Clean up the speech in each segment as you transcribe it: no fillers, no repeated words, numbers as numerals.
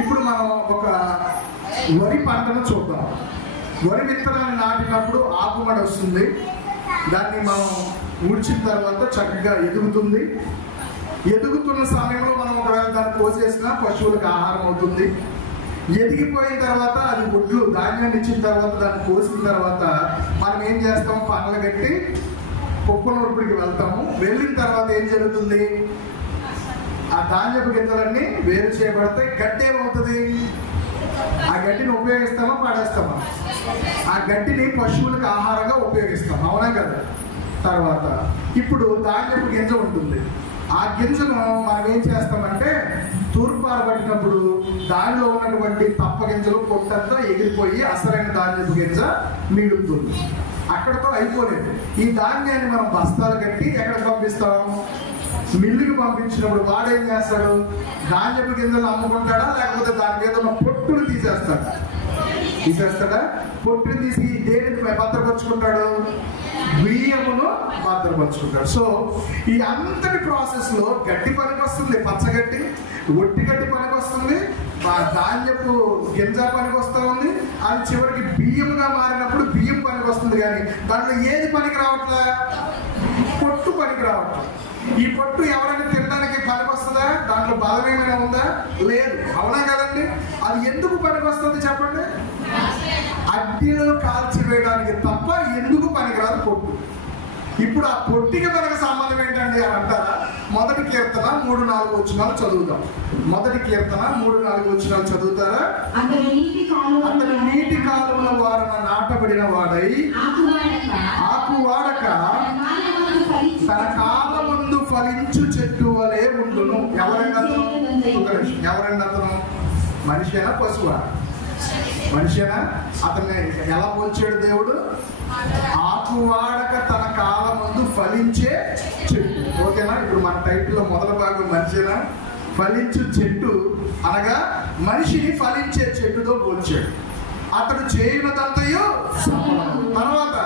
ఇప్పుడు మనం ఒక వరి పంటను చూద్దాం. వరి విత్తనాన్ని నాటినప్పుడు ఆకుమడి వస్తుంది. దాన్ని మనం ఊడ్చిన తర్వాత చక్కగా ఎదుగుతుంది. ఎదుగుతున్న సమయంలో మనం ఒకవేళ దాన్ని కోసేసినా పశువులకు ఆహారం అవుతుంది. ఎదిగిపోయిన తర్వాత అది ఒడ్లు ధాన్యాన్ని ఇచ్చిన తర్వాత దాన్ని కోసిన తర్వాత మనం ఏం చేస్తాం? పనులు కట్టి కుప్పనూర్పుడికి వెళ్తాము. వెళ్ళిన తర్వాత ఏం జరుగుతుంది? ఆ ధాన్యపు గింజలన్నీ వేరు చేయబడతాయి. గడ్డి ఏమవుతుంది? ఆ గడ్డిని ఉపయోగిస్తామా పాడేస్తామా? ఆ గడ్డిని పశువులకు ఆహారంగా ఉపయోగిస్తాం, అవునా కదా? తర్వాత ఇప్పుడు ధాన్యపు గింజ ఉంటుంది. ఆ గింజను మనం ఏం చేస్తామంటే తూర్పారబట్టినప్పుడు దానిలో ఉన్నటువంటి తప్ప గింజలు పొట్టంతా ఎగిరిపోయి అసలైన ధాన్యపు గింజ మిగులుతుంది. అక్కడతో అయిపోలేదు. ఈ ధాన్యాన్ని మనం బస్తాలు కట్టి ఎక్కడికి పంపిస్తాం? మిల్లుకి పంపించినప్పుడు వాడేం చేస్తాడు? ధాన్యపు గింజలు అమ్ముకుంటాడా, లేకపోతే దాని మీద ఉన్న పొట్టును తీసేస్తాడా? పొట్టును తీసి దేనిని భద్రపరుచుకుంటాడు? బియ్యమును భద్రపరుచుకుంటాడు. సో ఈ అంతటి ప్రాసెస్ లో గడ్డి పనికి వస్తుంది, పచ్చగడ్డి, ఒట్టి గడ్డి పనికి వస్తుంది, ధాన్యపు గింజ పనికి వస్తూ ఉంది. అది చివరికి బియ్యముగా మారినప్పుడు బియ్యం పనికి వస్తుంది. కానీ దాంట్లో ఏది పనికి రావట్లే? పొట్టు పనికి రావట్లే. ఈ పొట్టు ఎవరైనా తినడానికి పనికి వస్తుందా? దాంట్లో బలం ఏమైనా ఉందా? లేదు, అవునా కదండి? అది ఎందుకు పనికి వస్తుంది చెప్పండి? అగ్నిలో కాల్చివేయడానికి తప్ప ఎందుకు పనికిరాదు పొట్టు. ఇప్పుడు ఆ పొట్టికి మనకు సంబంధం ఏంటండి అని అంటారా? మొదటి కీర్తన 3-4 వచనాలు చదువుదాం. మొదటి కీర్తన 3-4 వచనాలు చదువుతారా? అతడు నీటి కాలువల వారన నాటబడిన వాడై ఆకు వాడక తన కాలమందు ఫలించు చెట్టు వలె ఉండును. ఎవరైనా అతను మనిషేనా పశువా? మనిషేనా? అతన్ని ఎలా పోల్చాడు దేవుడు? ఆకు వాడక తన కాలమందు ఫలించే చెట్టు. ఓకేనా? ఇప్పుడు మన టైటిల్లో మొదటి భాగం మనిషేనా? ఫలించు చెట్టు అనగా మనిషిని ఫలించే చెట్టుతో పోల్చాడు. అతడు చేయనదంతయు తర్వాత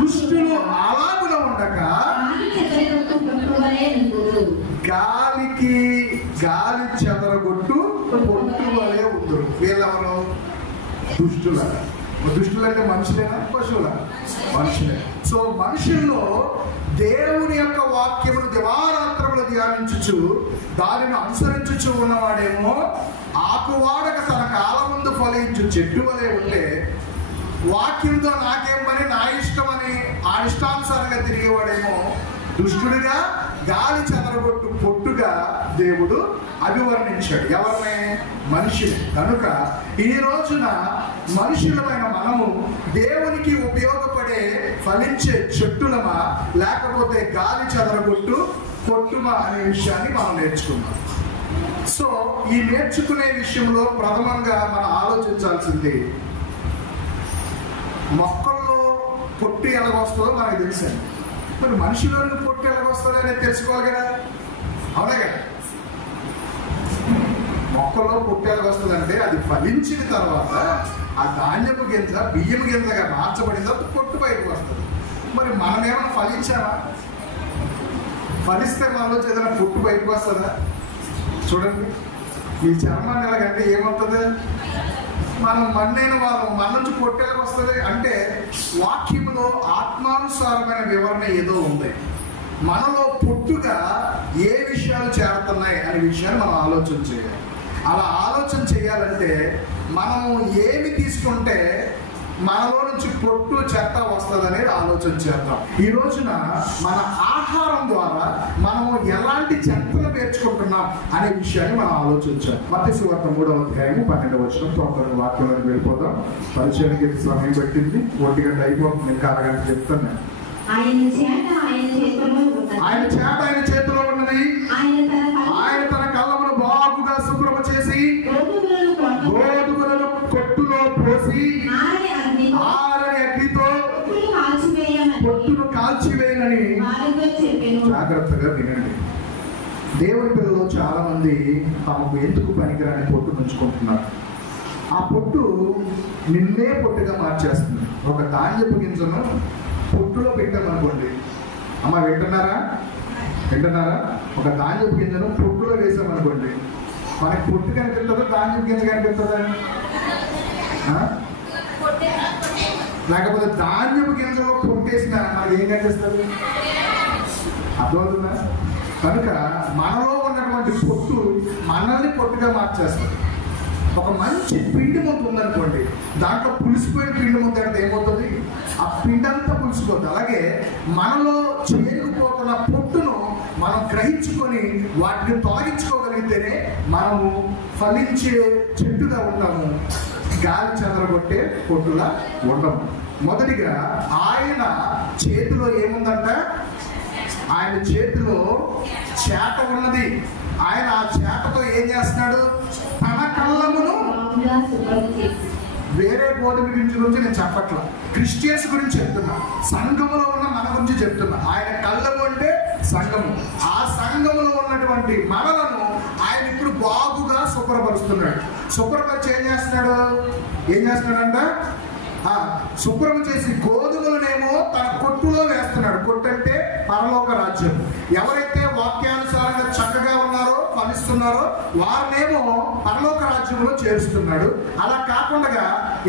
దుష్టులు అలాగున ఉండక గాలి చెదరగొట్టు పొట్టు వలె ఉందరు. వీళ్ళెవరు? దుష్టుల. దుష్టులు అంటే మనుషులేనా పశువుల? మనుషులే. సో మనుషుల్లో దేవుని యొక్క వాక్యమును దివారాత్రములు ధ్యానించుచు దానిని అనుసరించుచు ఉన్నవాడేమో ఆకువాడక తన కాలముందు ఫలించు చెట్టు వలె ఉంటే, వాక్యంతో నాకేం పని, నా ఇష్టం అని ఆ ఇష్టానుసారంగా తిరిగేవాడేమో దుష్టుడిగా, గాలి చెదరగొట్టు పొట్టుగా దేవుడు అభివర్ణించాడు. ఎవరిని? మనిషిని. కనుక ఈ రోజున మనుషులమైన మనము దేవునికి ఉపయోగపడే ఫలించే చెట్టులమా, లేకపోతే గాలి చెదరగొట్టు పొట్టుమా అనే విషయాన్ని మనం నేర్చుకున్నాం. సో ఈ నేర్చుకునే విషయంలో ప్రథమంగా మనం ఆలోచించాల్సింది, మొక్కల్లో పొట్టు ఎలాగొస్తుందో మనకు తెలుసండి. మరి మనిషిలోని పొట్టు ఎలాగొస్తుందో అనేది తెలుసుకోవాలి కదా, అవునా కదా? మొక్కలో పొట్టు ఎలాగొస్తుందంటే అది ఫలించిన తర్వాత ఆ ధాన్యపు గింజ బియ్యం గింజగా మార్చబడిన తర్వాత పొట్టు బయటకు వస్తుంది. మరి మనం ఏమైనా ఫలించామా? ఫలిస్తే మనలో ఏదైనా పొట్టు బయటకు వస్తుందా? చూడండి, ఈ చర్మాన్ని ఎలాగంటే ఏమవుతుంది? మనం మన్నైన వాళ్ళం, మన నుంచి పొట్టెలకు వస్తుంది అంటే వాక్యములో ఆత్మానుసారమైన వివరణ ఏదో ఉంది. మనలో పొట్టుగా ఏ విషయాలు చేరుతున్నాయి అనే విషయాన్ని మనం ఆలోచన చేయాలి. అలా ఆలోచన చేయాలంటే మనము ఏమి తీసుకుంటే మనలో నుంచి పొట్టు చెత్త వస్తుంది అనేది ఆలోచన చేద్దాం. ఈ రోజున మన ఆహారం ద్వారా మనము ఎలాంటి చెత్తను పేర్చుకుంటున్నాం అనే విషయాన్ని మనం ఆలోచించాలి. మత్తయి సువార్త 3వ అధ్యాయము 12వ వచనం. తొందరగా వాక్యంలోకి వెళ్ళిపోదాం. పరిచయానికి సమయం పెట్టింది, 1 గంట అయిపోతుంది, ఇంకా అరగంట చెప్తాను. ఆయన చేత ఆయన చేతిలో ఉన్నది. ఆయన తన కళ్ళమును బాగుగా శుభ్రమ చేసి గోధుమలను కొట్టులో పోసి ఆరని అగ్నితో పొట్టును కాల్చివేయనని. జాగ్రత్తగా వినండి. దేవుని పిల్లలు చాలా మంది తమకు ఎందుకు పనికిరాని పొట్టు ఉంచుకుంటున్నారు. ఆ పొట్టు నిన్నే పొట్టుగా మార్చేస్తుంది. ఒక ధాన్యపు గింజను పొట్టులో పెట్టామనుకోండి, అమ్మ వింటున్నారా? ఒక ధాన్యపు గింజను పొట్టులో వేసామనుకోండి, మనకి పొట్టు కనిపిస్తుందా, ధాన్యం గింజ కనిపిస్తుందా? లేకపోతే ధాన్యపు గింజలో పొట్టేసిన మనకి ఏం కనిపిస్తుంది? అర్థమవుతుందా? కనుక మనలో ఉన్నటువంటి పొట్టు మనల్ని పొట్టుగా మార్చేస్తుంది. ఒక మంచి పిండి ముద్ద ఉందనుకోండి, దాంట్లో పులిసిపోయిన పిండి ముద్ద అంటే ఏమవుతుంది? ఆ పిండి అంతా పులిసిపోతుంది. అలాగే మనలో చేరుకుపోతున్న పొట్టును మనం గ్రహించుకొని వాటిని తొలగించుకోగలిగితేనే మనము ఫలించే చెట్టుగా ఉంటాము, గాలి చెదరగొట్టే పొట్టులా ఉండము. మొదటిగా ఆయన చేతిలో ఏముందంట? ఆయన చేతిలో చేట ఉన్నది. ఆయన ఆ చేటతో ఏం చేస్తున్నాడు? తన కళ్ళమును, వేరే బోధి గురించి నేను చెప్పట్లా, క్రిస్టియన్స్ గురించి చెప్తున్నా, సంఘములో ఉన్న మన గురించి చెప్తున్నా. ఆయన కళ్ళము అంటే సంఘము. ఆ సంఘములో ఉన్నటువంటి మనలను ఆయన ఇప్పుడు బాగుగా శుభ్రపరుస్తున్నాడు. శుభ్రపరిచి ఏం చేస్తున్నాడంట? శుభ్రం చేసి గోధుమలనేమో తన కొట్టులో వేస్తున్నాడు. కొట్టు అంటే పరలోక రాజ్యం. ఎవరైతే వాక్యానుసారంగా చక్కగా ఉన్నారో, ఫలిస్తున్నారో వారినేమో పరలోక రాజ్యంలో చేరుస్తున్నాడు. అలా కాకుండా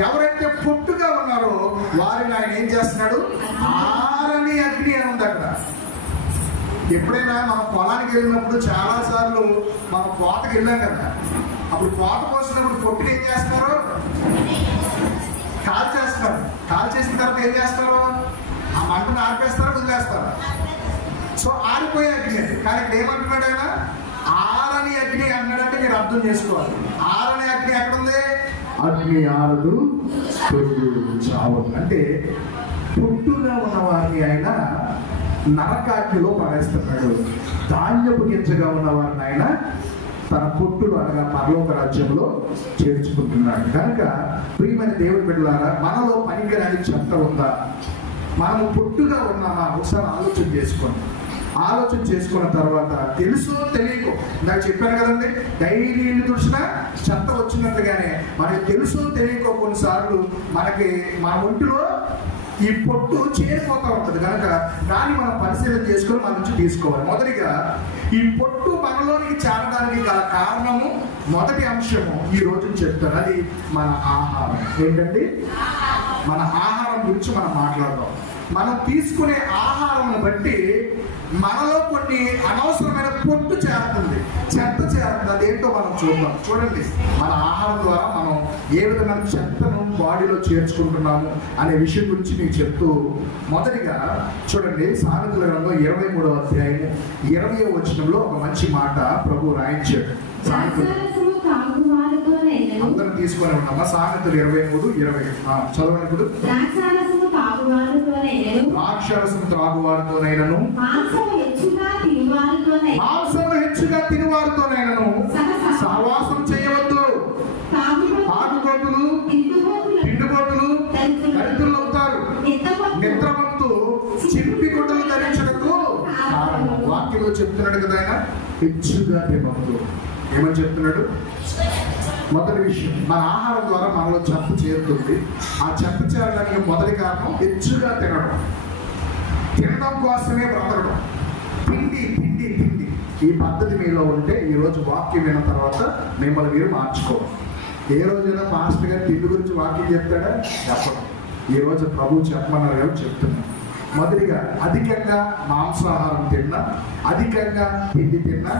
ఎవరైతే పొట్టుగా ఉన్నారో వారిని ఆయన ఏం చేస్తున్నాడు? ఆరని అగ్ని అని ఉంది అక్కడ. ఎప్పుడైనా మనం పొలానికి వెళ్ళినప్పుడు చాలా సార్లు మనం కోతకి వెళ్ళాం కదా, అప్పుడు కోత కోసినప్పుడు పొట్టుని ఏం చేస్తారు? కాల్ చేస్తారు. కాల్ చేసిన తర్వాత ఏం చేస్తారు? ఆ మంటను ఆర్పేస్తారు, వదిలేస్తారు. సో ఆరిపోయే అగ్ని. కానీ ఇక్కడ ఏమంటున్నాడు ఆయన? ఆరని అగ్ని అన్నాడంటే మీరు అర్థం చేసుకోవాలి. ఆరని అగ్ని ఎక్కడుంది? అగ్ని ఆరదు, చావదు. అంటే పొట్టుగా ఉన్న వారిని ఆయన నరకాగ్నిలో పడేస్తున్నాడు. ధాన్యపు గింజగా ఉన్న వారిని ఆయన తన పొట్టులు అనగా పరలోక రాజ్యంలో చేర్చుకుంటున్నాడు. కనుక ప్రియమైన దేవుని బిడ్డలారా, మనలో పనికిరాని చెత్త ఉందా? మనము పొట్టుగా ఉన్నామా? ఒకసారి ఆలోచన చేసుకోండి. ఆలోచన చేసుకున్న తర్వాత తెలుసో తెలియకో, నాకు చెప్పాను కదండి, డైలీ ఇల్లు తుడిచినా చెత్త వచ్చినట్లుగానే మనకి తెలుసో తెలియకో కొన్నిసార్లు మనకి మన ఒంటిలో ఈ పొట్టు చేరిపోతూ ఉంటుంది. కనుక దాన్ని మనం పరిశీలన చేసుకొని మన నుంచి తీసుకోవాలి. మొదటిగా ఈ పొట్టు మనలోనికి చేరడానికి గల కారణము, మొదటి అంశము ఈ రోజు చెప్తాను, అది మన ఆహారం. ఏంటండి? మన ఆహారం గురించి మనం మాట్లాడదాం. మనం తీసుకునే ఆహారం బట్టి మనలో కొన్ని అనవసరమైన పొట్టు చేరుతుంది, చెత్త చేరుతుంది. అదేంటో మనం చూద్దాం. చూడండి, మన ఆహారం ద్వారా మనం ఏ విధమైన చెత్తను బాడీలో చేర్చుకుంటున్నాము అనే విషయం గురించి మీకు చెప్తూ, మొదటిగా చూడండి, సామెతల గ్రంథం 23వ అధ్యాయం 20వ వచనంలో ఒక మంచి మాట ప్రభు రాయించాడు. అందరం తీసుకొని ఉన్నామా? సామెతలు 23:20 చదవండి. ఇప్పుడు ద్రాక్షరసము త్రాగువారితోనైనను, మాంసము హెచ్చుగా తినువారితోనైనను సహవాసం చేయవద్దు. తాగుబోతులు, పిండిబోతులు దరిద్రులు అవుతారు. నిద్రమత్తు చింపి గుడ్డలు ధరించడకు కారణం. వాక్యంలో చెప్తున్నాడు కదా ఆయన, హెచ్చుగా తినవద్దు. ఏమని చెప్తున్నాడు? మొదటి విషయం, మన ఆహారం ద్వారా మనలో చెత్త చేరుతుంది. ఆ చెత్త చేరడానికి మొదటి కారణం హెచ్చుగా తినడం కోసమే బ్రతకడం. తిండి తిండి తిండి ఈ పద్ధతి మీలో ఉంటే ఈరోజు వాక్యం విన్న తర్వాత మిమ్మల్ని మీరు మార్చుకోవాలి. ఏ రోజైనా మాస్టర్ గారు తిండి గురించి వాక్యం చెప్తాడా? చెప్పడం. ఈరోజు ప్రభు చెప్పమన్నారు కదా, చెప్తున్నాను. మొదటిగా అధికంగా మాంసాహారం తిన్నా, అధికంగా తిండి తిన్నా,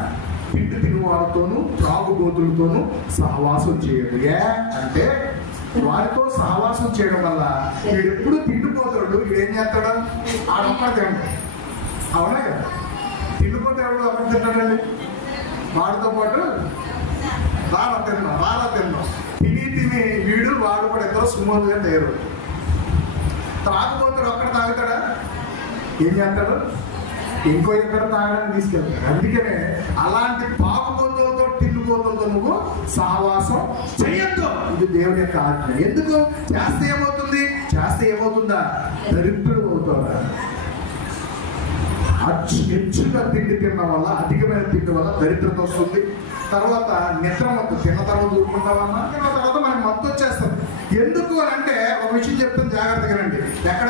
తిండి తినువారితోనూ త్రాగుబోతులతోనూ సహవాసం చేయదు. అంటే వారితో సహవాసం చేయడం వల్ల వీడు ఎప్పుడు తిండిపోతాడు. వీడేం చేస్తాడు? ఆడొక్కడు తింటాడు. అవునా కదా? తిండిపోతాడు ఒక్కడు తింటాడండి. వాడితో పాటు రారా తిందాం తిని వీడు వాడు కూడా ఇద్దరు సుమోదుగా తయారు. త్రాగుబోతాడు ఒక్కడ తాగుతాడా? ఏం చేస్తాడు? ఇంకో ఇద్దరు తాగడానికి తీసుకెళ్తాడు. అందుకనే అలాంటి తాగుబోతులతో తిండిపోతులతో నువ్వు సహవాసం చేయొద్దు. ఇది దేవుని యొక్క ఆజ్ఞ. ఎందుకు? చేస్తే ఏమవుతుందా? దరిద్రుడు అవుతారా? హెచ్చుగా తిండి తినడం వల్ల, అధికమైన తిండి వల్ల దరిద్రత వస్తుంది. తర్వాత నిద్ర మత్తు, తిన్న తర్వాత ఊరుకుంటామన్నా, తిన్న తర్వాత మనకి మత్తు వచ్చేస్తుంది. ఎందుకు అని అంటే ఒక విషయం చెప్తాను, జాగ్రత్తగా రండి. ఎక్కడ?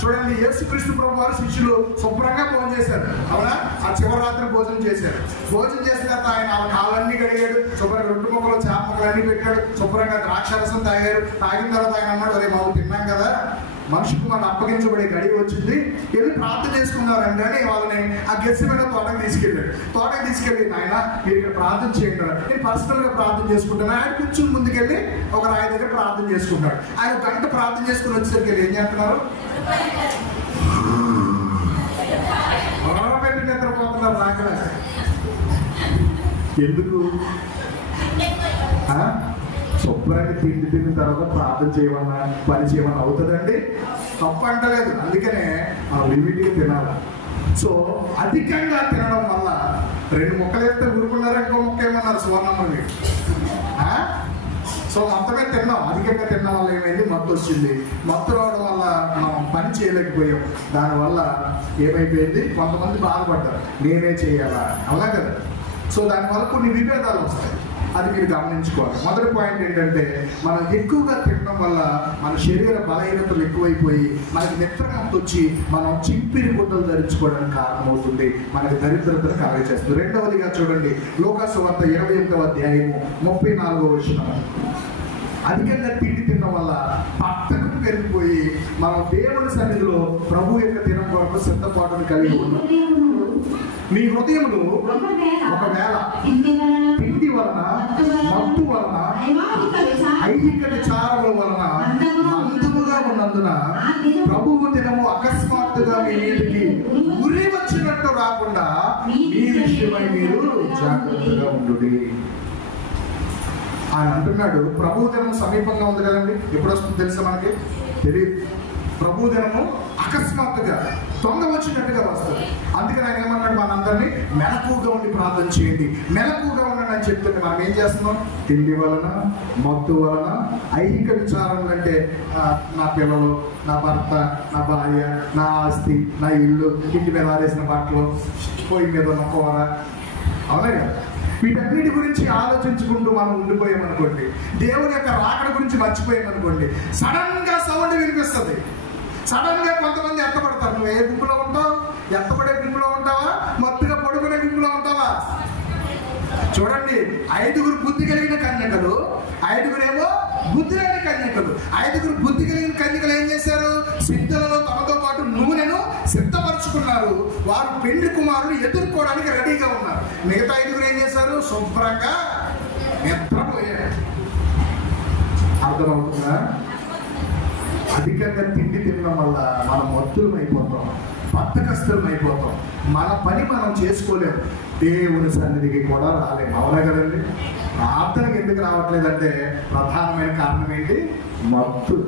చూడండి, యేసుక్రీస్తు ప్రభు వారు శిష్యులు శుభ్రంగా భోజనం చేశారు. అవునా? ఆ చివరి రాత్రి భోజనం చేశారు. భోజనం చేసిన తర్వాత ఆయన వాళ్ళ కాళ్ళన్నీ కడిగాడు, శుభ్రంగా రొట్టె ముక్కలు చేప ముక్కలు అన్ని పెట్టాడు, శుభ్రంగా ద్రాక్షరసం తాగారు. తాగిన తర్వాత ఆయన అన్నాడు, అరే బాబు తిన్నాం కదా, మనిషి కుమారుడు అప్పగించబడే గడియ వచ్చింది, వెళ్ళి ప్రార్థన చేసుకున్నారండి అని వాళ్ళని ఆ గెస్సిమైన తోటకి తీసుకెళ్ళాడు. తోటకి తీసుకెళ్ళి, నాయన మీరు ఇక్కడ ప్రార్థన చేయండి, నేను పర్సనల్ గా ప్రార్థన చేసుకుంటాను. ఆయన కూర్చుని ముందుకెళ్ళి ఒక రాయి దగ్గర ప్రార్థన చేసుకుంటాడు. ఆయన గంట ప్రార్థన చేసుకుని వచ్చేసరికి ఏం చేస్తున్నారు? పెట్టి నిద్రపోతున్నారు. రాక ఎందుకు? శుభ్రంగా తిన్న తర్వాత ప్రార్థన చేయమన్నా పని చేయమన్నా అవుతుందండి? తప్పు అంటలేదు. అందుకనే మనం లిమిట్గా తినాలి. సో అధికంగా తినడం వల్ల 2 ముక్కలు వేస్తే ఊరుకున్నారు, ఇంకో ముక్క ఏమన్నారు సువర్ణమ్మని. సో మొత్తమే తిన్నాం. అధికంగా తినడం వల్ల ఏమైంది? మత్తు వచ్చింది. మత్తు రావడం వల్ల మనం పని చేయలేకపోయాం. దానివల్ల ఏమైపోయింది? కొంతమంది బాధపడ్డారు, నేనే చేయాలా, అలా కదా. సో దానివల్ల కొన్ని విభేదాలు వస్తాయి. అది మీరు గమనించుకోవాలి. మొదటి పాయింట్ ఏంటంటే, మనం ఎక్కువగా తినడం వల్ల మన శరీర బలహీనతలు ఎక్కువైపోయి మనకి నిద్రమత్తు వచ్చి మనం చింపిరి గుడ్డలు ధరించుకోవడానికి కారణమవుతుంది, మనకి దరిద్రతను కలగజేస్తుంది. రెండవదిగా చూడండి, లూకా సువార్త 28వ అధ్యాయము 34వ వచనం. అధికంగా తిండి తినడం వల్ల పట్టకం పెరిగిపోయి మనం దేవుని సన్నిధిలో ప్రభు యొక్క దినం కొరకు సిద్ధపాటును కలిగి ఉన్నాం. మీ హృదయములు ఒకవేళ తిండి వలన, మత్తు వలన, ఐహిక విచారముల వలన మందుగా ఉన్నందున ప్రభువు దినము అకస్మాత్తుగా మీ మీదకి ఉరి వచ్చినట్టు రాకుండా మీ విషయమై మీరు జాగ్రత్తగా ఉండుడి. ఆయన అంటున్నాడు, ప్రభు దినం సమీపంగా ఉంది కదండి. ఎప్పుడు వస్తుంది తెలుసా? మనకి తెలియదు. ప్రభు దినము అకస్మాత్తుగా తొందర వచ్చినట్టుగా వస్తుంది. అందుకని ఆయన ఏమన్నాడు? మనందరినీ మెలకుగా ఉండి ప్రార్థన చేయండి, మెలకుగా ఉండండి అని చెప్తుంటే మనం ఏం చేస్తున్నాం? తిండి వలన, మత్తు వలన, ఐహిక విచారములు అంటే నా పిల్లలు, నా భర్త, నా భార్య, నా ఆస్తి, నా ఇల్లు, ఇంటి మీద ఆరేసిన బట్టలు, పొయ్యి మీద ఉన్న కూర, అవునా కదా. వీటన్నిటి గురించి ఆలోచించుకుంటూ మనం ఉండిపోయామనుకోండి, దేవుని యొక్క రాకడ గురించి మర్చిపోయామనుకోండి, సడన్ గా సౌండ్ వినిపిస్తుంది. సడన్ గా కొంతమంది ఎత్తపడతారు. నువ్వు ఏ గుంపులో ఉంటావు? ఎత్తపడే గుంపులో ఉంటావా? మత్తుగా పడుకునే గుంపులో ఉంటావా? చూడండి, 5 బుద్ధి కలిగిన కన్యకలు, 5 బుద్ధి లేని కన్యకలు. 5 బుద్ధి కలిగిన కన్యకలు ఏం చేశారు? సిద్ధలలో తమతో పాటు నూనెను సిద్ధపరచుకున్నారు. వారు పెండ్లి కుమారుని ఎదుర్కోవడానికి రెడీగా ఉన్నారు. మిగతా 5 ఏం చేశారు? శుభ్రంగా నిద్రపోయారు. అర్థమవుతుందా? అధికంగా తిండి తినడం వల్ల మనం మత్తులం అయిపోతాం, బద్ధకస్తులం అయిపోతాం. మన పని మనం చేసుకోలేము, దేవుని సన్నిధికి కూడా రాలేము. అవునా కదండి. ప్రార్థనకి ఎందుకు రావట్లేదంటే ప్రధానమైన కారణం ఏంటి? మత్తు.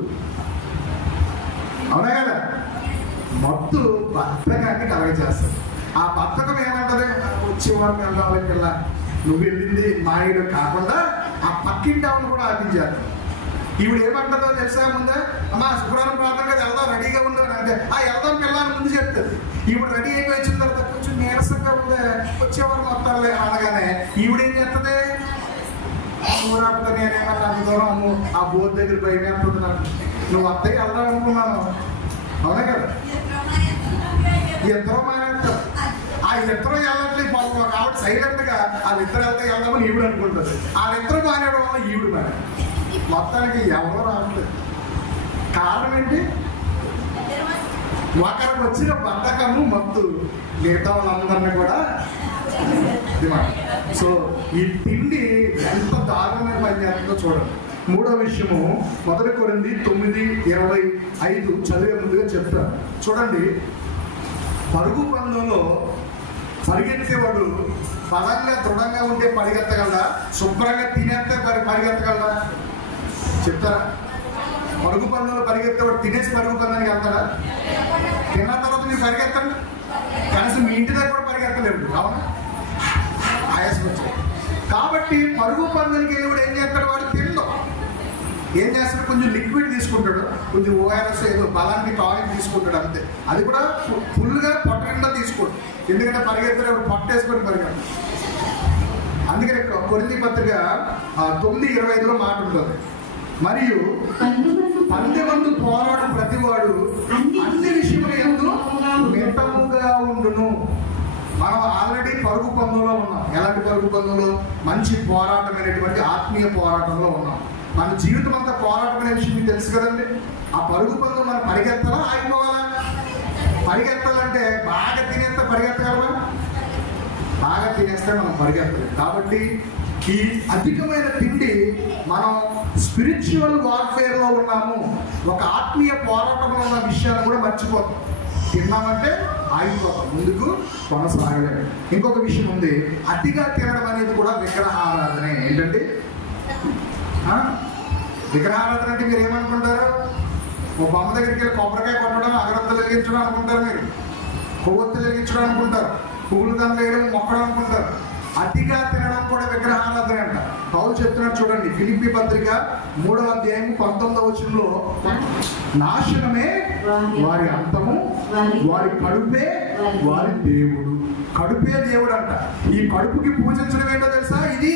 అవునా కదా. మత్తు బద్ధకాన్ని కలగజేస్తుంది. ఆ బద్ధకం ఏమంటది? వచ్చేవారికి వెళ్ళాలి పిల్ల, నువ్వు వెళ్ళింది మా ఇల్లు కాకుండా ఆ పక్కింటి ఆమెను కూడా ఆపించారు. ఈవిడ ఏమంటుందో తెలుసా? ముందే అమ్మా శుక్రవారం ప్రార్థన కదా, వెళ్దాం, రెడీగా ఉందని అంటే వెళ్దాం పిల్లని ముందు చెప్తుంది. ఈవిడ రెడీ అయిపోయి వచ్చిన తర్వాత కొంచెం నీరసంగా ఉందే, వచ్చేవారు మొత్తాలే అనగానే ఈవిడేం చేస్తుంది? రాకపోతే నేనేమన్నా అంత దూరం ఆ బోర్డు దగ్గర భయం వేస్తుంది నాకు, నువ్వు అత్తయ్య వెళ్దాం అనుకున్నాను. అవునా కదా. ఇద్దరు మానేస్తారు. ఆ ఇద్దరు వెళ్ళట్లేదు పాపం. కాబట్టి సైలెంట్ గా వాళ్ళిద్దరు వెళ్తే వెళ్దామని ఈవిడ అనుకుంటుంది. వాళ్ళిద్దరు మానేయడం వల్ల ఈవిడ మానే. మొత్తానికి ఎవరో రావట్లేదు. కారణం ఏంటి? ఒకరికి వచ్చిన బద్ధకము, మత్తు మిగతా వాళ్ళందరినీ కూడా. సో ఈ తిండి ఎంత దారుణమైన పని చేస్తుందో చూడండి. 3వ విషయము 1 కొరింథీ 9:25 చదివే ముందుగా చెప్తాను. చూడండి, పరుగు పందెంలో పరిగెత్తేవాడు బలంగా దృఢంగా ఉంటే పరిగెత్తగలడా? శుభ్రంగా తినేస్తే పరిగెత్తగలడా? చెప్తారా? పరుగు పందెంలో పరిగెత్తేవాడు తినేసి పరుగు పందానికి వెళ్తాడా? తిన్న తర్వాత మీరు పరిగెత్తండి, కనీసం మీ ఇంటి దగ్గర కూడా పరిగెత్తలేడు. అవునా? ఆయాసం వచ్చాయి. కాబట్టి పరుగు పందానికి వెళ్ళేవాడు ఏం చేస్తాడు? వాడు తినడం ఏం చేస్తాడు? కొంచెం లిక్విడ్ తీసుకుంటాడు, కొంచెం ఓఆర్ఎస్ ఏదో బలానికి టానిక్ తీసుకుంటాడు, అంతే. అది కూడా ఫుల్గా పొట్ట నిండా తీసుకోడు, ఎందుకంటే పరిగెత్తేవాడు పొట్టేసుకొని పరిగెత్తాడు. అందుకని కొరింథీ పత్రిక 9:25 మాట ఉంటుంది, మరియు పందెమందు పోరాడు ప్రతివాడు అన్ని మనం ఆల్రెడీ పరుగు పందులో ఉన్నాం. ఎలాంటి పరుగు పందులో? మంచి పోరాటమైనటువంటి ఆత్మీయ పోరాటంలో ఉన్నాం. మన జీవితం అంతా పోరాటం అనే విషయం మీకు తెలుసు కదండి. ఆ పరుగు పందు మనం పరిగెత్తాలా, ఆగిపోవాలా? పరిగెత్తాలంటే బాగా తినేస్తే పరిగెత్తగలమా? బాగా తినేస్తే మనం పరిగెత్తలేదు. కాబట్టి ఈ అధికమైన తిండి, మనం స్పిరిచువల్ వార్ఫేర్ లో ఉన్నాము, ఒక ఆత్మీయ పోరాటంలో ఉన్న విషయాన్ని కూడా మర్చిపోతాం. తిన్నామంటే ఆగిపోతాం, ముందుకు కొనసాగలేము. ఇంకొక విషయం ఉంది, అతిగా తినడం అనేది కూడా విగ్రహారాధనే. ఏంటండి విగ్రహారాధన అంటే? మీరు ఏమనుకుంటారు? ఓ బొమ్మ దగ్గరికి వెళ్ళి కొబ్బరికాయ కొట్టడం, అగరత్తులు వెలిగించడం అనుకుంటారు, మీరు కొవ్వొత్తులు వెలిగించడం అనుకుంటారు, పువ్వులు దండ వేయడం, మొక్కడం అనుకుంటారు. అతిగా తినడం కూడా విగ్రహారాధన అంట. పౌలు చెప్తున్నాడు చూడండి, ఫిలిప్పీ పత్రిక 3వ అధ్యాయం 19వ వచనంలో, నాశనమే వారి అంతము, వారి కడుపే వారి దేవుడు. కడుపే దేవుడు అంట. ఈ కడుపుకి పూజించడం ఏంటో తెలుసా? ఇది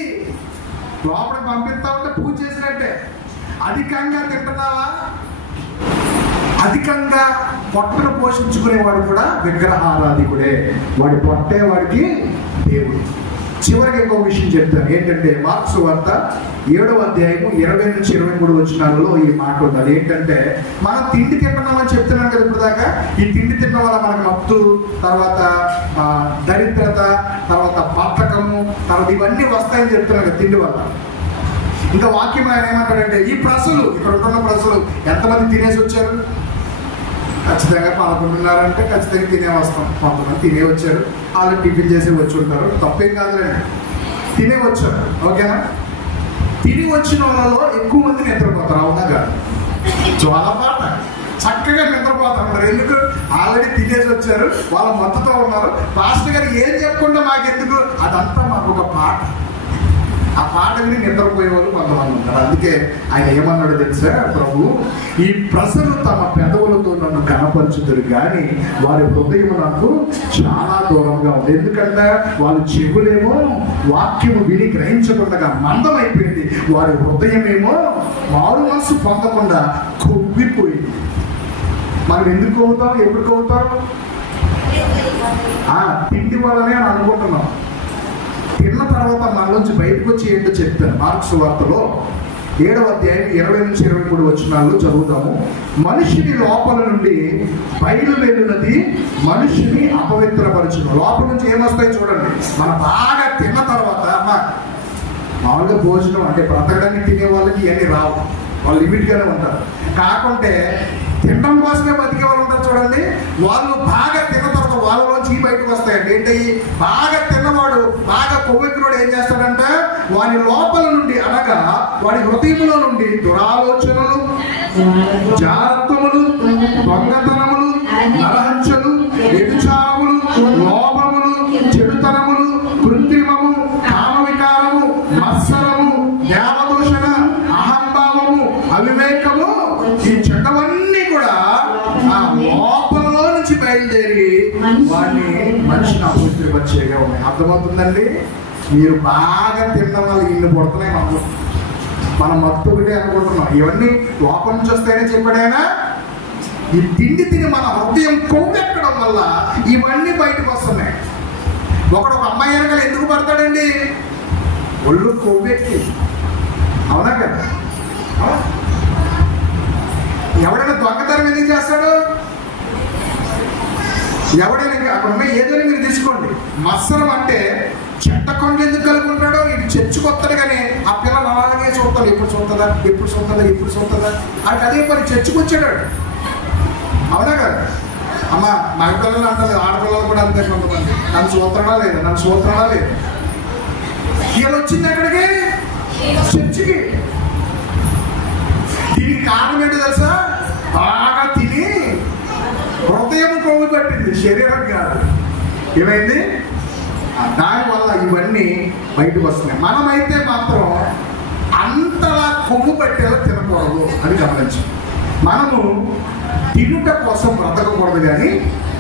లోపల పంపిస్తా ఉంటే పూజ చేసినట్టే. అధికంగా తింటున్నావా? అధికంగా పొట్టను పోషించుకునేవాడు కూడా విగ్రహారాధికుడే. వాడి పొట్టే వాడికి దేవుడు. చివరికి ఇంకో విషయం చెప్తాను. ఏంటంటే మార్కు సువార్త 7వ అధ్యాయము 20 నుంచి 23 వచనాలలో ఈ మాట ఉంది. అది ఏంటంటే, మనం తిండి తింటున్నామని చెప్తున్నాం కదా ఇప్పుడు దాకా. ఈ తిండి తినడం వల్ల మనకు మత్తు, తర్వాత దరిద్రత, తర్వాత బద్ధకము, తర్వాత ఇవన్నీ వస్తాయని చెప్తున్నాం కదా తిండి వల్ల. ఇంకా వాక్యం ఆయన ఏమంటాడంటే, ఈ ప్రజలు, ఇక్కడ ఉంటున్న ప్రజలు ఎంతమంది తినేసి వచ్చారు? ఖచ్చితంగా 11:30 అంటే ఖచ్చితంగా తినే వస్తాం. కొంతమంది తినే వచ్చారు, వాళ్ళు టిఫిన్ చేసి వచ్చి ఉంటారు, తప్పేం కాదులేండి, తినే వచ్చారు. ఓకేనా? తిని వచ్చిన వాళ్ళలో ఎక్కువ మంది నిద్రపోతారు, అవునా కాదు? జ్వాలపాట చక్కగా నిద్రపోతారు. మరి ఎందుకు? ఆల్రెడీ తినేసి వచ్చారు, వాళ్ళ మద్దతుతో ఉన్నారు. పాస్టర్ గారు ఏం చెప్పకుండా మాకెందుకు? అదంతా మాకు ఒక పాట. ఆ పాట విని నిద్రపోయే వాళ్ళు కొంతమంది ఉంటారు. అందుకే ఆయన ఏమన్నాడు తెలుసా? ప్రభు, ఈ ప్రజలు తమ పెదవులతో నన్ను కనపరుచుతారు కానీ వారి హృదయం నాకు చాలా దూరంగా ఉంది. ఎందుకంటే వాళ్ళ చెవులేమో వాక్యము విని గ్రహించకుండా మందం అయిపోయింది, వారి హృదయమేమో మారు మనసు పొందకుండా కొవ్విపోయింది. మనం ఎందుకు అవుతాం? ఎప్పుడు అవుతాం? తిండి వల్లనే అని అనుకుంటున్నాం. తిన్న తర్వాత మనలోంచి బయటకు వచ్చి ఏంటో చెప్తాను. మార్కు సువార్తలో 7వ అధ్యాయం 20 నుంచి 23 వచనాల్లో చదువుతాము. మనిషిని లోపల నుండి బయలువెళ్ళినది మనిషిని అపవిత్రపరచును. లోపల నుంచి ఏమొస్తాయి చూడండి. మనం బాగా తిన్న తర్వాత, మామూలుగా భోజనం అంటే బ్రతకడానికి తినే వాళ్ళకి ఇవన్నీ రావు, వాళ్ళు లిమిట్గానే ఉంటారు. కాకుంటే తినడం కోసమే బతికే వాళ్ళు ఉంటారు చూడండి, వాళ్ళు బాగా తిన్న తర్వాత వాళ్ళలోంచి బయటకు వస్తాయండి. ఏంటి? బాగా తిన్నవాడు, బాగా కొవ్వెక్కినోడు ఏం చేస్తాడంటే, వాని లోపల నుండి, అనగా వాడి హృదయంలో నుండి దురాలోచనలు, జారత్వములు, దొంగతనములు, నరహత్యలు, వ్యభిచారములు, లోభములు, చెడుతనములు, కృత్రిమము, కామవికారము, మత్సరము, దేవదూషణ, అహంభావము, అవివేకము, ఈ చెడ్డవన్నీ కూడా ఆ లోపలలో నుంచి బయలుదేరి వాడిని మనిషిని అపవిత్రపరిచేగా ఉన్నాయి. అర్థమవుతుందండి? మీరు బాగా తిన్న వాళ్ళు ఇన్ని పడుతున్నాయి. మనం మత్తు ఒకటే అనుకుంటున్నాం. ఇవన్నీ లోపల నుంచి వస్తాయని చెప్పాడైనా. ఈ తిండి తిని మన హృదయం కొవ్వెక్కడం వల్ల ఇవన్నీ బయటకు వస్తున్నాయి. ఒక అమ్మాయి వెనకాల ఎందుకు పడతాడండి? ఒళ్ళు కొవ్వెక్కి, అవునా కదా? ఎవడైనా దొంగతనం ఎందుకు చేస్తాడు? ఎవడైనా అక్కడ ఉన్న ఏదైనా మీరు తీసుకోండి. మత్సరం అంటే చెట్ట కొండ ఎందుకు కలుగుంటాడో, ఇటు చర్చకొస్తాడు కానీ ఆ పిల్లలు అలాగే చూస్తాడు. ఎప్పుడు చూస్తుందా, ఎప్పుడు చూస్తుందా, ఎప్పుడు చూస్తుందా అంటే అదే పని చర్చకొచ్చాడు, అవునా కదా? అమ్మ మగ పిల్లలు అంటారు, ఆడపిల్లలు కూడా అంతే. కొంతమంది నన్ను చూస్తాడా లేదు, నన్ను చూస్తాడా లేదు. వీళ్ళు వచ్చింది ఎక్కడికి? చర్చికి. దీనికి కారణం ఏంటో తెలుసా? బాగా తిని హృదయం కొవ్వు పట్టింది, శరీరం కాదు. ఏమైంది? దానివల్ల ఇవన్నీ బయటకు వస్తున్నాయి. మనమైతే మాత్రం అంతలా కొవ్వు పట్టేలా తినకూడదు అని గమనించి, మనము తినుట కోసం బ్రతకకూడదు కానీ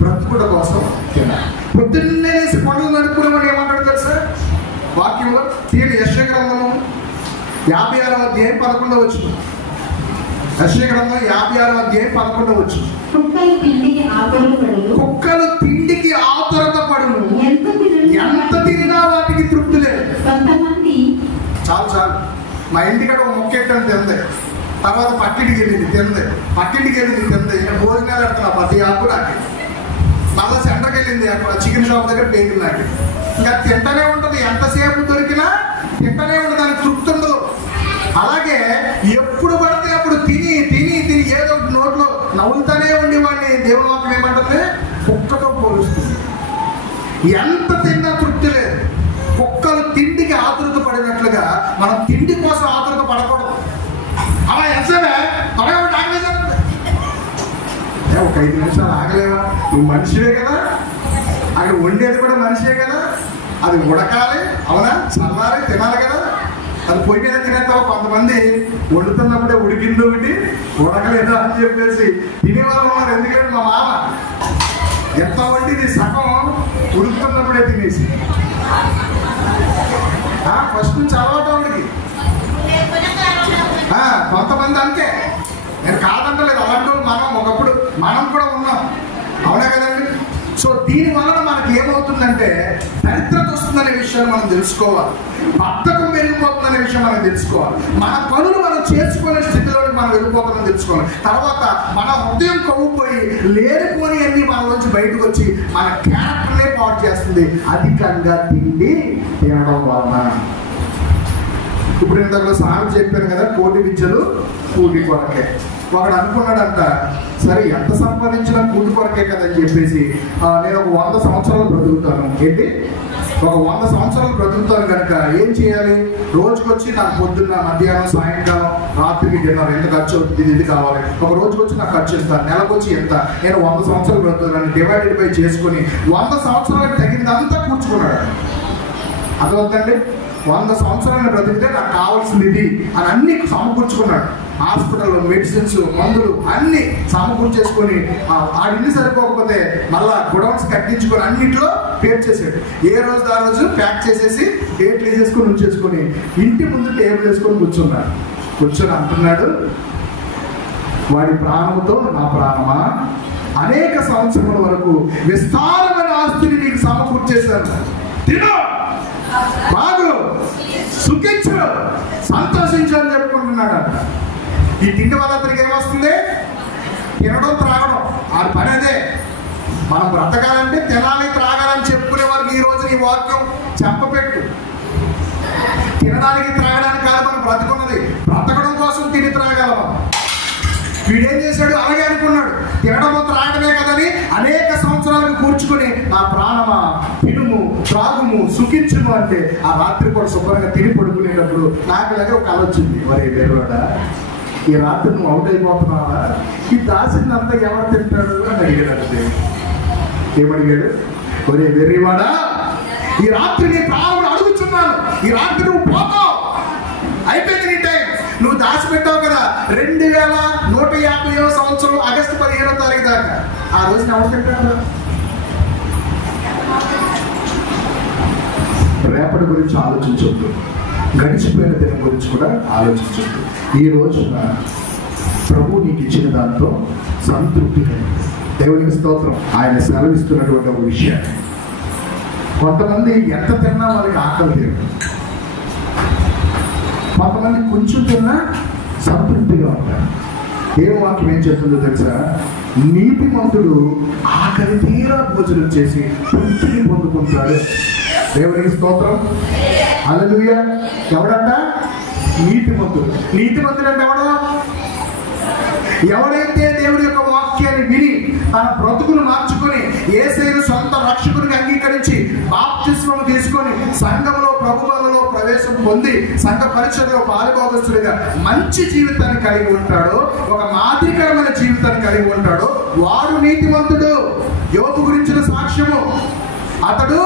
బ్రతుకుట కోసం తినాలి. పొద్దున్నే వేసి పండుగ నడుపుకునేవాడు ఏమంటాడు తెలుసా? వాక్యంలో తీయండి, యెషయా గ్రంథము 56వ అధ్యాయం 11వ వచనం. యెషయా గ్రంథం 56వ అధ్యాయం 11వ వచనం. కుక్కలు తిండికి ఆతురత పడును, కుక్కలు తిండికి ఆతురత పడును, ఎంత మా ఇంటికాడ ఒక మొక్క ఎట్టని తింది, తర్వాత పక్కింటికి వెళ్ళింది తింది, పక్కింటికి వెళ్ళింది తింది, ఇంకా భోజనాలు పెడుతున్నా ప్రతి ఆకు నాకు. మళ్ళీ సెంటర్కి వెళ్ళింది చికెన్ షాప్ దగ్గర పేగులు నాకు. ఇంకా తింటనే ఉంటుంది, ఎంతసేపు దొరికినా తింటనే ఉంటుంది, దానికి తృప్తి ఉండదు. అలాగే ఎప్పుడు పడితే అప్పుడు తిని తిని తిని ఏదో ఒకటి నోట్లో నవ్వుతానే ఉండేవాడిని దేవుని వాక్యం ఏమంటుంది? కుక్కతో పోలుస్తుంది. ఎంత తిన్నా తృప్తి లేదు. కుక్కలు తిండికి ఆతృత పడినట్లుగా మనం తిండి కోసం ఆతృత పడకూడదు. అలా ఎంతసేపే త్వరగా ఆగలేదు, ఒక 5 నిమిషాలు ఆగలేవా? నువ్వు మనిషివే కదా, అక్కడ వండేది కూడా మనిషే కదా, అది ఉడకాలి, అవునా, చల్లాలి, తినాలి కదా. అది పొయ్యి మీద తినేస్తావు. కొంతమంది వండుతున్నప్పుడే ఉడికింది ఒకటి ఉడకలేదా అని చెప్పేసి తినేవాళ్ళు ఉన్నారు. ఎందుకంటే మా మామ ఎంత వండిది సగం ఉడుకుతున్నప్పుడే తినేసి ఫస్ట్ నుంచి అలవాటు వాడికి. కొంతమంది అంతే, నేను కాదంటలేదు, అలాంటి ఒకప్పుడు మనం కూడా ఉన్నాం, అవునా కదండి. సో దీని వలన మనకి ఏమవుతుందంటే దరిద్రత వస్తుందనే విషయాన్ని మనం తెలుసుకోవాలి, బద్ధకం పెరిగిపోతుందనే విషయం మనం తెలుసుకోవాలి, మన పనులు మనం చేసుకునే స్థితిలోకి మనం వెళ్ళిపోతామని తెలుసుకోవాలి. తర్వాత మన హృదయం కొవ్వుపోయి లేనిపోని అన్ని మనలోంచి బయటకు వచ్చి మన క్యారెక్టర్నే పాడు చేస్తుంది అధికంగా తిండి తినడం వలన. ఇప్పుడు ఇంతలో సార్ చెప్పాను కదా, కోటి విద్యలు కూటి కొరకే. ఒకడు అనుకున్నాడంట, సరే ఎంత సంపాదించినా కూటి కొరకే కదని చెప్పేసి నేను ఒక 100 సంవత్సరాలు బ్రతుకుతాను. ఏంటి, ఒక 100 సంవత్సరాలు బ్రతుకుతాను కనుక ఏం చేయాలి? రోజుకొచ్చి నాకు పొద్దున్న, మధ్యాహ్నం, సాయంకాలం, రాత్రికి డిన్నర్ ఎంత ఖర్చు అవుతుంది, ఇది కావాలి. ఒక రోజుకొచ్చి నాకు ఖర్చు ఎంత, నెలకొచ్చి ఎంత, నేను 100 సంవత్సరాలు బ్రతుకుతాను డివైడెడ్ బై చేసుకుని 100 సంవత్సరాలకు తగినంతా కూర్చుకున్నాడు. అర్థమవుతుందండి? 100 సంవత్సరాలను బ్రతికితే నాకు కావాల్సింది ఇది అని అన్ని సమకూర్చుకున్నాడు. హాస్పిటల్లో మెడిసిన్స్, మందులు అన్ని సమకూర్చేసుకొని ఆడిల్లు సరిపోకపోతే మళ్ళా గొడవన్స్ కట్టించుకొని అన్నింటిలో పేర్ చేసాడు. ఏ రోజు ఆ రోజు ప్యాక్ చేసేసి డేట్లు వేసేసుకొని ఉంచేసుకొని ఇంటి ముందు టేబుల్ వేసుకొని కూర్చున్నాడు. కూర్చొని అంటున్నాడు, వాడి ప్రాణంతో నా ప్రాణమా, అనేక సంవత్సరాల వరకు విస్తారమైన ఆస్తిని నీకు సమకూర్చేశాను, తిను, బాగు, సుఖించు, సంతోషించు అని చెప్పుకుంటున్నాడు. ఈ తిండి వల్ల అతనికి ఏమొస్తుంది? తినడం, త్రాగడం. ఆ పని అదే. మనం బ్రతకాలంటే తినాలి, త్రాగాలని చెప్పుకునే వారికి ఈ రోజు ఈ వాక్యం చెప్పపెట్టు. తినడానికి, త్రాగడానికి కాదు మనం బ్రతుకున్నది, బ్రతకడం కోసం తిని త్రాగలం. వీడేం చేశాడు? అలాగే అనుకున్నాడు, తినడము త్రాగడమే కదని అనేక సంవత్సరాలకు కూర్చుకుని నా ప్రాణమా తినుము, త్రాగుము, సుఖించుము అంటే ఆ రాత్రి కూడా శుభ్రంగా తిని పడుకునేటప్పుడు నాకు ఇలాగే ఒక కళ వచ్చింది. మరి దేవుడా, ఈ రాత్రి నువ్వు అవుట్ అయిపోతున్నావా? ఈ దాసిందంతా ఎవరు తింటాడు అని అడిగాడు దేవుడు. ఏమడిగాడు? ఒరే వెర్రివాడా, ఈ రాత్రి నీ ప్రాణములు అడుగుతున్నాను, ఈ రాత్రి నువ్వు పోతావు, అయిపోయింది నీ టైం. నువ్వు దాచిపెట్టావు కదా 2150వ సంవత్సరం ఆగస్టు 15వ తారీఖు దాకా. ఆ రోజున ఎవరు తింటాడు? రేపటి గురించి ఆలోచించొద్దు, గడిచిపోయిన దినం గురించి కూడా ఆలోచించొద్దు. ఈ రోజున ప్రభు నీకు ఇచ్చిన దాంతో సంతృప్తి కలిగి దేవునికి స్తోత్రం. ఆయన సెలవిస్తున్నటువంటి ఒక విషయాన్ని, కొంతమంది ఎంత తిన్నా వాళ్ళకి ఆకలి తీరదు, కొంతమంది కొంచెం తిన్నా సంతృప్తిగా ఉంటారు. దేవుని వాక్యం ఏం చేస్తుందో తెలుసా? నీతిమంతుడు ఆకలి తీరా భోజనం చేసి తృప్తిని పొందుకుంటాడు. దేవునికి స్తోత్రం. హల్లెలూయా. ఎవడంట? నీతిమంతుడు. నీతిమంతుడు అంటే ఎవడు? ఎవడైతే దేవుడి యొక్క వాక్యాన్ని విని తన బ్రతుకును మార్చుకొని యేసయ్యను సొంత రక్షకునిగా అంగీకరించి బాప్తిస్మము తీసుకొని సంఘంలో ప్రభువులలో ప్రవేశం పొంది సంఘ పరిచర్యలో పాలుభాగస్తుడిగా మంచి జీవితాన్ని కలిగి ఉంటాడో, ఒక మాదిరికరమైన జీవితాన్ని కలిగి ఉంటాడో వాడు నీతిమంతుడు. యోబు గురించిన సాక్ష్యము, అతడు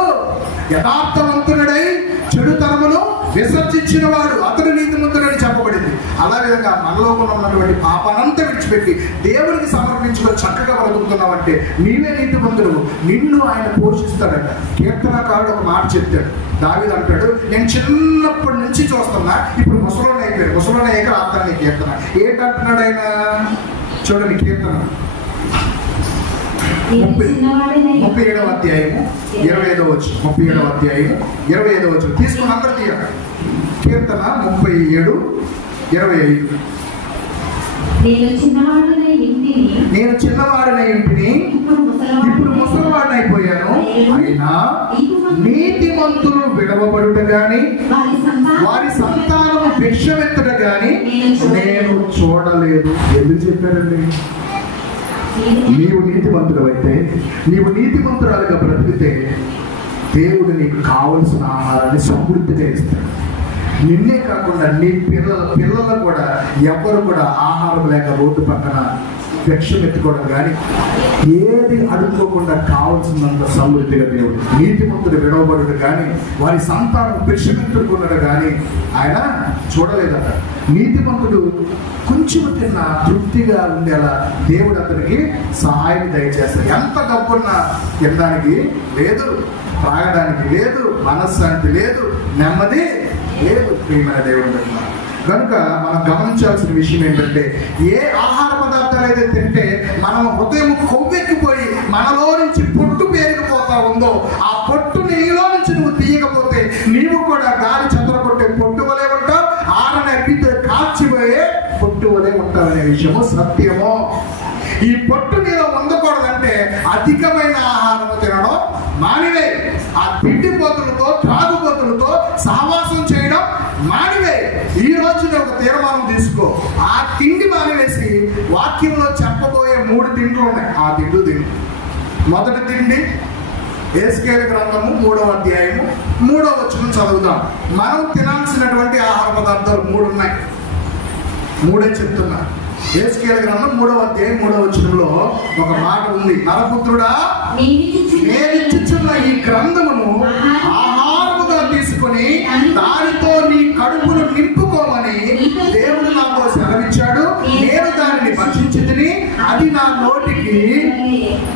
యథార్థవంతుడై చెడుతనమును విసర్జించిన వాడు, అతడు నీతిమంతుడని చెప్పబడింది. అలావిధంగా మనలో ఉన్నటువంటి పాపానంతా విడిచిపెట్టి దేవునికి సమర్పించుకొని చక్కగా బ్రతుకుతున్నావంటే నీవే నీతిమంతుడు. నిన్ను ఆయన పోషిస్తాడట. కీర్తనకారుడు ఒక మాట చెప్తాడు. దావీదు అంటాడు, నేను చిన్నప్పటి నుంచి చూస్తున్నా, ఇప్పుడు ముసలోని అయిపోయాడు, ముసలోని అయ్యాక రాత్రాన్ని కీర్తన. ఏంటంటున్నాడు ఆయన? చూడండి కీర్తన 37వ అధ్యాయము 25వ వచనం. 37వ అధ్యాయము 25వ వచనం తీసుకుని అందరూ తీయాలి. కీర్తన 37:25. నేను చిన్నవాడిన ఇంటిని ఇప్పుడు ముసలివాడిని అయిపోయాను, అయినా నీతిమంతులు విడవబడుట గాని వారి సంతానం భిక్షమెత్తుట గాని నేను చూడలేదు. ఎందుకు చెప్పారండి? నీవు నీతిమంతుడు అయితే, నీవు నీతిమంతురాలుగా బ్రతికితే దేవుడు నీకు కావలసిన ఆహారాన్ని సమృద్ధిగా ఇస్తాడు. నిన్నే కాకుండా నీ పిల్లలు కూడా ఎవరు కూడా ఆహారం లేక రోడ్డు పక్కన భిక్షమెత్తుకోవడం కానీ ఏది అడుక్కోకుండా కావాల్సినంత సమృద్ధిగా దేవుడు. నీతిమంతుడు విడవబడుడు కానీ వారి సంతానం భిక్షమెత్తుకున్నాడు కానీ ఆయన చూడలేదట. నీతిమంతుడు కొంచెం తిన్నా తృప్తిగా ఉండేలా దేవుడు అతనికి సహాయం దయచేస్తాడు. ఎంత డబ్బున్నా తినడానికి లేదు, తాగడానికి లేదు, మనశ్శాంతి లేదు, నెమ్మది లేదు. ప్రియమైన దేవుడు కనుక మనం గమనించాల్సిన విషయం ఏంటంటే, ఏ ఆహార పదార్థాలు అయితే తింటే మనం హృదయం కొవ్వెక్కిపోయి మనలో నుంచి పొట్టు పేరుకుపోతా ఉందో, ఆ పొట్టు నీలో నుంచి నువ్వు తీయకపోతే నీవు కూడా గాలి చెదరగొట్టే పొట్టు వలే ఉంటావు, ఆరని అగ్గితో కాల్చిపోయే పొట్టు వలే ఉంటావు అనే విషయము సత్యము. ఈ పొట్టు నీలో ఉండకూడదంటే అధికమైన ఆహారం తినడం మానివే. ఆ తిండిపోతులతో త్రాగుపోతులతో సహవాసం చేయడం మానివే. ఈ రోజు ఒక తీర్మానం తీసుకో. ఆ తిండి మానివేసి వాక్యంలో చెప్పబోయే 3 తిండ్లు ఉన్నాయి. ఆ తిండ్లు తిండి. మొదటి తిండి యెహెజ్కేలు గ్రంథము 3వ అధ్యాయము 3వ వచనం చదువుదాం. మనం తినాల్సినటువంటి ఆహార పదార్థాలు 3 ఉన్నాయి. 3 చెప్తున్నా. యెహెజ్కేలు గ్రంథం 3వ అధ్యాయం 3వ వచనంలో ఒక మాట ఉంది. నరపుత్రుడా, నేనిచ్చుచున్న ఈ గ్రంథమును ఆహారముగా తీసుకొని దానితో నీ కడుపును నింపుకోమని దేవుడు నాకు సెలవిచ్చాడు. నేను దానిని భక్షించితిని, అది నా నోటికి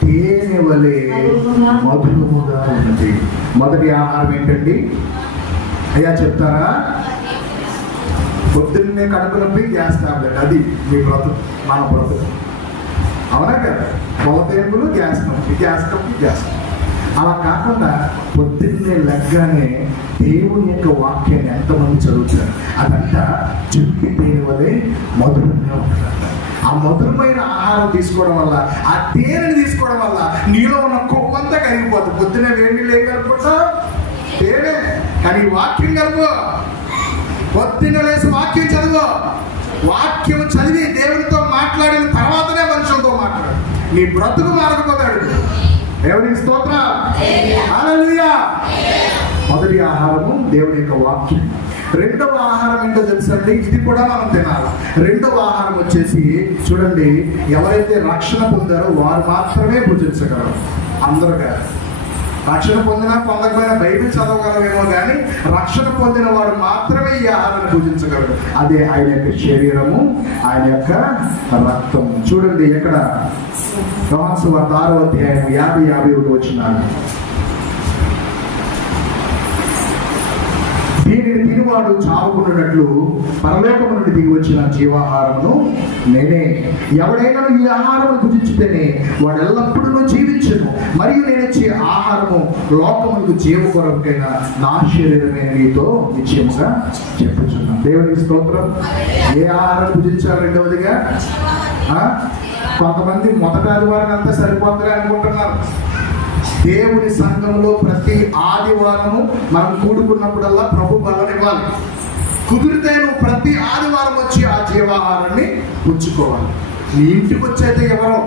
తేనె వలె మధురముగా ఉన్నది. మొదటి ఆహారం ఏంటండి అయ్యా చెప్తారా? పొద్దున్నే కడుపు నొప్పి గ్యాస్ టాబ్లెట్, అది మీ బ్రతుకు, మన బ్రతుకు. అవునా కదా? పొలతేపులు గ్యాస్ నొప్పి, గ్యాస్ నొప్పి, గ్యాస్. అలా కాకుండా పొద్దున్నే లెగ్గానే దేవుని యొక్క వాక్యాన్ని ఎంతమంది చదువుతారు? అదంతా చుక్కి తేనె వలె మధురంగా ఉంటుందంట. ఆ మధురమైన ఆహారం తీసుకోవడం వల్ల, ఆ తేనెని తీసుకోవడం వల్ల నీలో ఉన్న కొవ్వంతా కరిగిపోతుంది. పొద్దున్నే వేడి నీళ్ళు ఏం కలుపుకుంటా? తేనె. కానీ వాక్యం కలుపు. పొద్దున్న లేసి వాక్యం చదువు. వాక్యం చదివి దేవుడితో మాట్లాడిన తర్వాతనే మనుషులతో మాట్లాడు. నీ బ్రతుకు మారకపోతాడు. దేవునికి స్తోత్రం. హల్లెలూయా. మొదటి ఆహారము దేవుని యొక్క వాక్యం. రెండవ ఆహారం ఏంటో తెలుసండి? ఇది కూడా మనం తినాలి. రెండవ ఆహారం వచ్చేసి చూడండి, ఎవరైతే రక్షణ పొందారో వారు మాత్రమే భుజించగలరు. అందరూ కాదు. రక్షణ పొందినా పొందకపోయినా బైబిల్ చదవగలమేమో కానీ రక్షణ పొందిన వాడు మాత్రమే ఈ ఆహారాన్ని పూజించగలడు. అదే ఆయన యొక్క శరీరము, ఆయన యొక్క రక్తము. చూడండి ఎక్కడ యోహాను సువార్త 6వ అధ్యాయం 50-51 వచనాలు. దీనిని తినివాడు చావకుండానట్లు పరలోకము నుండి దిగి వచ్చిన జీవాహారమును నేనే. ఎవడైనా ఈ ఆహారము భుజించితేనే వాడు ఎల్లప్పుడూ జీవించును. మరియు నేను ఇచ్చే ఆహారము లోకములకు జీవ కొరకైన నా శరీరమే నీతో నిశ్చయంగా చెప్పుచున్నాను. దేవునికి స్తోత్రం. ఏ ఆహారం భుజించాలి? రెండవదిగా కొంతమంది మొదటి ఆదివారం అంతా సరిపోతుంది అనుకుంటున్నారు. దేవుని సంఘంలో ప్రతి ఆదివారము మనం కూడుకున్నప్పుడల్లా ప్రభు బలనివ్వాలి. కుదిరితే నువ్వు ప్రతి ఆదివారం వచ్చి ఆ జీవాహారాన్ని పుచ్చుకోవాలి. నీ ఇంటికి వచ్చేది ఎవరో,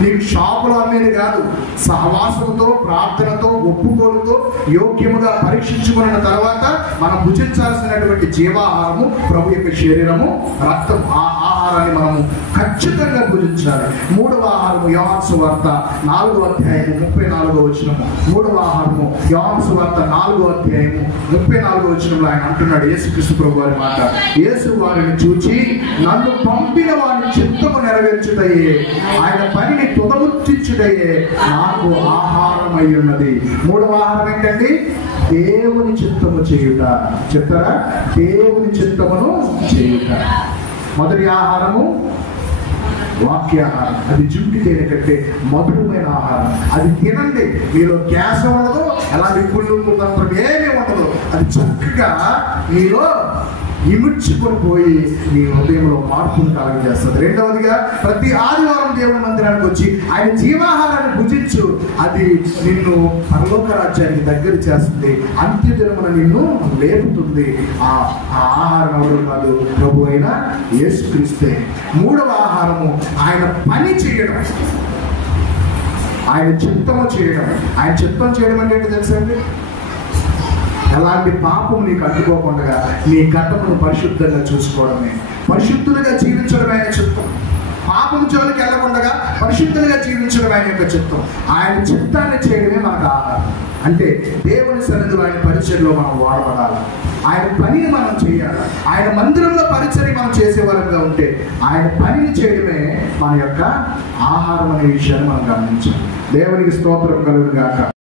నీకు షాపులో అమ్మేది కాదు. సహవాసంతో, ప్రార్థనతో, ఒప్పుకోలుతో యోగ్యముగా పరీక్షించుకున్న తర్వాత మనం భుజించాల్సినటువంటి జీవాహారము ప్రభు యొక్క శరీరము, రక్తం. ఆ ఆహారాన్ని మనము ఖచ్చితంగా భుజించాలి. 3వ ఆహారము యోహాను సువార్త 4వ అధ్యాయము 34వ వచనము. 3వ ఆహారము యోహాను సువార్త 4వ అధ్యాయము 34వ వచనంలో ఆయన అంటున్నాడు, యేసుక్రీస్తు ప్రభు వారి మాట, యేసు వారిని చూచి నన్ను పంపిన వారి చిత్తము నెరవేర్చుటయే, ఆయన పనిని తుదముట్టించుటయే నాకు ఆహారం అయి ఉన్నది. 3వ ఆహారం ఏంటండి? దేవుని చిత్తము చేయుట. చెప్తారా? దేవుని చిత్తమును చేయుట. మొదటి ఆహారము వాక్యాహారం. అది జుంటి తేనె కంటే మధురమైన ఆహారం. అది తినండి. మీలో గ్యాస్ ఉండదు, ఎలాంటి పుల్లు ఏమీ ఉండదు. అది చక్కగా నీలో ఇముడ్చుకొని పోయి నీ హృదయంలో మార్పును కలగజేస్తుంది. రెండవదిగా ప్రతి ఆదివారం దేవుని మందిరానికి వచ్చి ఆయన జీవాహారాన్ని భుజించు. అది నిన్ను పరలోక రాజ్యానికి దగ్గర చేస్తుంది. అంత్యదినమున నిన్ను లేపుతుంది. ఆ ఆహారం ఎవరు కాదు, ప్రభు అయిన యేసుక్రీస్తే. మూడవ ఆహారము ఆయన పని చేయడం, ఆయన చిత్తము చేయడం. ఆయన చిత్తం చేయడం అంటే ఏంటో తెలుసండి? ఎలాంటి పాపం నీకు అంటుకోకుండా నీ గతమును పరిశుద్ధంగా చూసుకోవడమే, పరిశుద్ధులుగా జీవించడం ఆయన చిత్తం. పాపం జోలికి వెళ్ళకుండా పరిశుద్ధులుగా జీవించడం ఆయన యొక్క చిత్తం. ఆయన చిత్తాన్ని చేయడమే మనకు ఆహారం. అంటే దేవుని సన్నిధిలో ఆయన పరిచర్యలో మనం వాడబడాలి. ఆయన పనిని మనం చేయాలి. ఆయన మందిరంలో పరిచర్య మనం చేసేవారంగా ఉంటే ఆయన పనిని చేయడమే మన యొక్క ఆహారం అనే విషయాన్ని మనం గమనించాలి. దేవునికి స్తోత్రం కలుగును గాక.